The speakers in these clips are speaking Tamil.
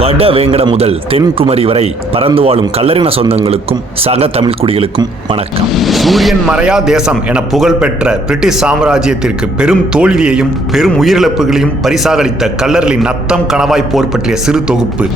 வட வேங்கட முதல் தென்குமரி வரை பறந்து வாழும் கல்லறின சொந்தங்களுக்கும் சக தமிழ் குடிகளுக்கும் வணக்கம். சூரியன் மறையா தேசம் என புகழ்பெற்ற பிரிட்டிஷ் சாம்ராஜ்யத்திற்கு பெரும் தோல்வியையும் பெரும் உயிரிழப்புகளையும் பரிசாகளித்த கல்லர்களின் நத்தம் கணவாய் போர் பற்றிய சிறு தொகுப்பு.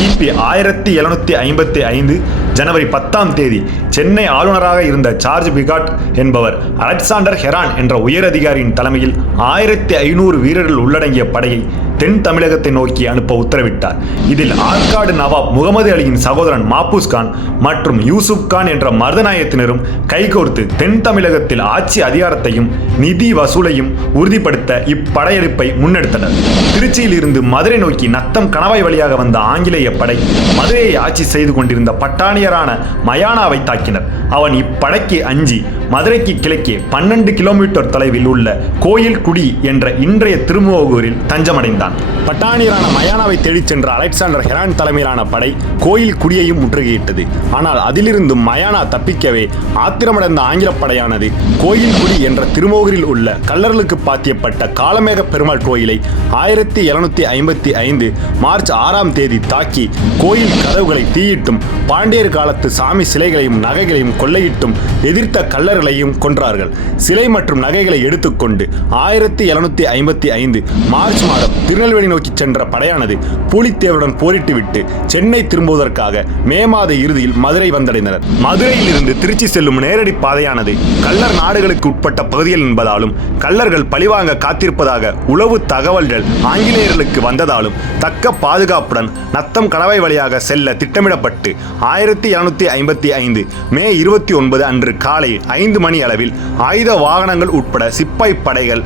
கிபி ஆயிரத்தி எழுநூத்தி ஐம்பத்தி ஐந்து ஜனவரி பத்தாம் தேதி சென்னை ஆளுநராக இருந்த சார்ஜ் பிகாட் என்பவர் அலெக்சாண்டர் ஹெரான் என்ற உயரதிகாரியின் தலைமையில் ஆயிரத்தி ஐநூறு வீரர்கள் உள்ளடங்கிய படையை தென் தமிழகத்தை நோக்கி அனுப்ப உத்தரவிட்டார். இதில் ஆற்காடு நவாப் முகமது அலியின் சகோதரன் மாப்பூஸ் கான் மற்றும் யூசுப் கான் என்ற மருதநாயகத்தினரும் கைகோர்த்து தென் தமிழகத்தில் ஆட்சி அதிகாரத்தையும் நிதி வசூலையும் உறுதிப்படுத்த இப்படையெடுப்பை முன்னெடுத்தனர். திருச்சியில் இருந்து மதுரை நோக்கி நத்தம் கணவாய் வழியாக வந்த ஆங்கிலேய படை மதுரையை ஆட்சி செய்து கொண்டிருந்த பட்டாணியரான மயானாவை தாக்கினர். அவன் இப்படைக்கு அஞ்சி மதுரைக்கு கிழக்கே பன்னெண்டு கிலோமீட்டர் தொலைவில் உள்ள கோயில் குடி என்ற இன்றைய திருமுகூரில் தஞ்சமடைந்தான். பட்டாணியரான மயானாவை தேடிச் சென்ற அலெக்சாண்டர் ஹெரான் தலைமையிலான படை கோயில் குடியையும் முற்றுகையிட்டது. ஆனால் அதிலிருந்து மயானா தப்பிக்கவே ஆத்திரமடைந்த ஆங்கில படையானது கோயில் குடி என்ற திருமோகரில் உள்ள கல்லர்களுக்கு பாத்தியப்பட்ட காலமேக பெருமாள் கோயிலை ஆயிரத்தி எழுநூத்தி ஐம்பத்தி ஐந்து மார்ச் ஆறாம் தேதி தாக்கி கோயில் கதவுகளை தீயிட்டும் பாண்டியர் காலத்து சாமி சிலைகளையும் நகைகளையும் கொள்ளையிட்டும் எதிர்த்த கல்லர்களையும் கொன்றார்கள். சிலை மற்றும் நகைகளை எடுத்துக்கொண்டு ஆயிரத்தி எழுநூத்தி ஐம்பத்தி ஐந்து மார்ச் மாதம் திரு திருநெல்வேலி நோக்கி சென்ற படையானது போரிட்டு போரிட்டுவிட்டு சென்னை திரும்புவதற்காக மே மாத இறுதியில் மதுரை வந்தடைந்தனர். மதுரையில் இருந்து திருச்சி செல்லும் நேரடி பாதையானது கள்ளர் நாடுகளுக்கு உட்பட்ட பகுதிகள் என்பதாலும் கள்ளர்கள் பழிவாங்க காத்திருப்பதாக உளவு தகவல்கள் ஆங்கிலேயர்களுக்கு வந்ததாலும் தக்க பாதுகாப்புடன் நத்தம் கணவாய் வழியாக செல்ல திட்டமிடப்பட்டு ஆயிரத்தி எழுநூத்தி ஐம்பத்தி ஐந்து மே இருபத்தி ஒன்பது அன்று காலை ஐந்து மணி அளவில் ஆயுத வாகனங்கள் உட்பட சிப்பாய் படைகள்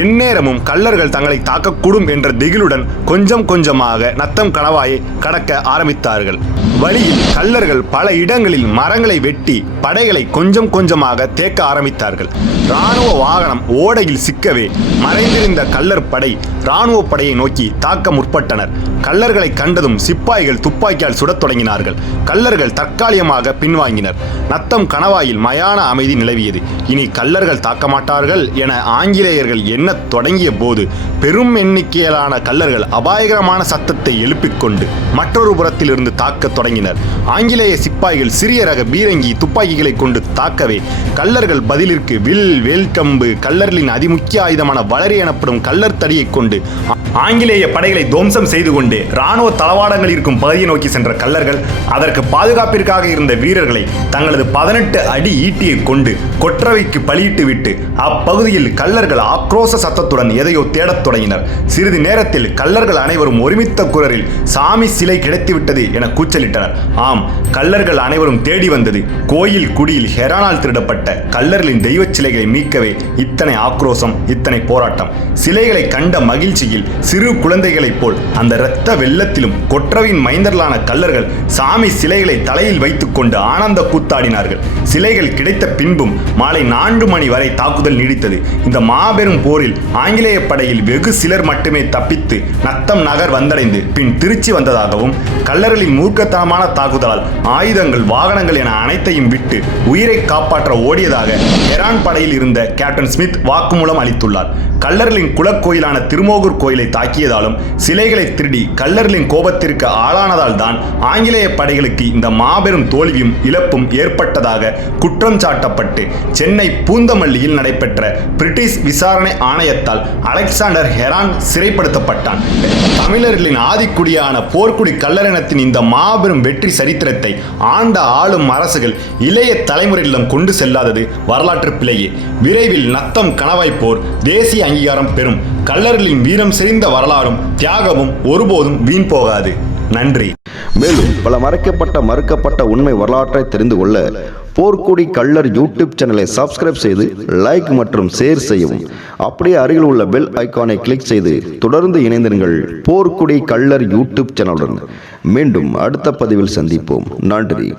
எந்நேரமும் கள்ளர்கள் தங்களை தாக்கக்கூடும் என்ற திகிலுடன் கொஞ்சம் கொஞ்சமாக நத்தம் கணவாயை கடக்க ஆரம்பித்தார்கள். வழியில் கள்ளர்கள் பல இடங்களில் மரங்களை வெட்டி படைகளை கொஞ்சம் கொஞ்சமாக தேக்க ஆரம்பித்தார்கள். இராணுவ வாகனம் ஓடையில் சிக்கவே மறைந்திருந்த கள்ளர் படை இராணுவ படையை நோக்கி தாக்க முற்பட்டனர். கள்ளர்களை கண்டதும் சிப்பாய்கள் துப்பாக்கியால் சுடத் தொடங்கினார்கள். கள்ளர்கள் தற்காலிகமாக பின்வாங்கினர். நத்தம் கணவாயில் மயான அமைதி நிலவியது. இனி கள்ளர்கள் தாக்க மாட்டார்கள் என ஆங்கிலேயர்கள் எண்ணத் தொடங்கிய போது பெரும் எண்ணிக்கையிலான கல்லர்கள் அபாயகரமான சத்தத்தை எழுப்பிக் கொண்டு மற்றொரு புறத்திலிருந்து தாக்கத் தொடங்கினர். ஆங்கிலேய சிப்பாய்கள் சிறிய ரக பீரங்கி துப்பாக்கிகளை கொண்டு தாக்கவே கள்ளர்கள் பதிலிற்கு வில் வேல்கம்பு கல்லர்களின் அதிமுக்கிய ஆயுதமான வளரி எனப்படும் கள்ளர் தடியை கொண்டு ஆங்கிலேய படைகளை துவம்சம் செய்து கொண்டு ராணுவ தளவாடங்கள் இருக்கும் பகுதியை நோக்கி சென்ற கள்ளர்கள் அதற்கு பாதுகாப்பிற்காக இருந்த வீரர்களை தங்களது பதினெட்டு அடி ஈட்டியை கொண்டு கொற்றவைக்கு பலியிட்டு விட்டு அப்பகுதியில் கள்ளர்கள் ஆக்ரோச சத்தத்துடன் எதையோ தேடத் தொடங்கினர். சிறிது நேரத்தில் கள்ளர்கள் அனைவரும் ஒருமித்த குரலில் சாமி சிலை கிடைத்துவிட்டது என கூச்சலிட்டனர். ஆம் கள்ளர்கள் அனைவரும் தேடி வந்தது. கோயில் குடியில் ஹெரானால் திருடப்பட்ட கல்லர்களின் தெய்வச் சிலைகளை மீட்கவே இத்தனை ஆக்ரோசம் இத்தனை போராட்டம். சிலைகளை கண்ட மகிழ்ச்சியில் சிறு குழந்தைகளைப் போல் அந்த இரத்த வெள்ளத்திலும் கொற்றவின் மைந்தர்களான கல்லர்கள் சாமி சிலைகளை தலையில் வைத்துக்கொண்டு ஆனந்த கூத்தாடினார்கள். சிலைகள் கிடைத்த பின்பும் மாலை நான்கு மணி வரை தாக்குதல் நீடித்தது. இந்த மாபெரும் போரில் ஆங்கிலேய படையில் வெகு சிலர் மட்டுமே தப்பித்து நத்தம் நகர் வந்தடைந்து பின் திருச்சி வந்ததாகவும் கல்லர்களின் மூர்க்கத்தனமான தாக்குதலால் ஆயுதங்கள் வாகனங்கள் என அனைத்தையும் விட்டு உயிரை காப்பாற்ற ஓடியதாக ஹெரான் படையில் இருந்த கேப்டன் ஸ்மித் வாக்குமூலம் அளித்துள்ளார். கல்லர்களின் குலக்கோயிலான திருமோகூர் கோயிலை தாக்கியதாலும் சிலைகளை திருடி கல்லர்களின் கோபத்திற்கு ஆளானதால் தான் ஆங்கிலேய படைகளுக்கு இந்த மாபெரும் தோல்வியும் இழப்பும் ஏற்பட்டதாக குற்றம் சாட்டப்பட்டு சென்னை பூந்தமல்லியில் நடைபெற்ற பிரிட்டிஷ் விசாரணை ஆணையத்தால் அலெக்சாண்டர் ஹெரான் சிறைப்படுத்தப்பட்டான். தமிழர்களின் ஆதிக்குடியான போர்க்குடி கல்லறினத்தின் இந்த மாபெரும் வெற்றி சரித்திரத்தை ஆண்ட ஆளும் அரசுகள் இளைய தலைமுறையிடம் கொண்டு செல்லாதது வரலாற்று பிழையே. விரைவில் நத்தம் கணவாய் போர் தேசிய அங்கீகாரம் பெறும். கல்லர்களின் வீரம் செறிந்த வரலாறும் தியாகமும் ஒருபோதும் வீண் போகாது. நன்றி. மேலும் பல மறைக்கப்பட்ட மறுக்கப்பட்ட உண்மை வரலாற்றை தெரிந்து கொள்ள போர்க்குடி கள்ளர் யூடியூப் சேனலை சப்ஸ்கிரைப் செய்து லைக் மற்றும் ஷேர் செய்யவும். அப்படியே அருகில் உள்ள பெல் ஐகானை கிளிக் செய்து தொடர்ந்து இணைந்திருங்கள் போர்க்குடி கள்ளர் யூடியூப் சேனலுடன். மீண்டும் அடுத்த பதிவில் சந்திப்போம். நன்றி.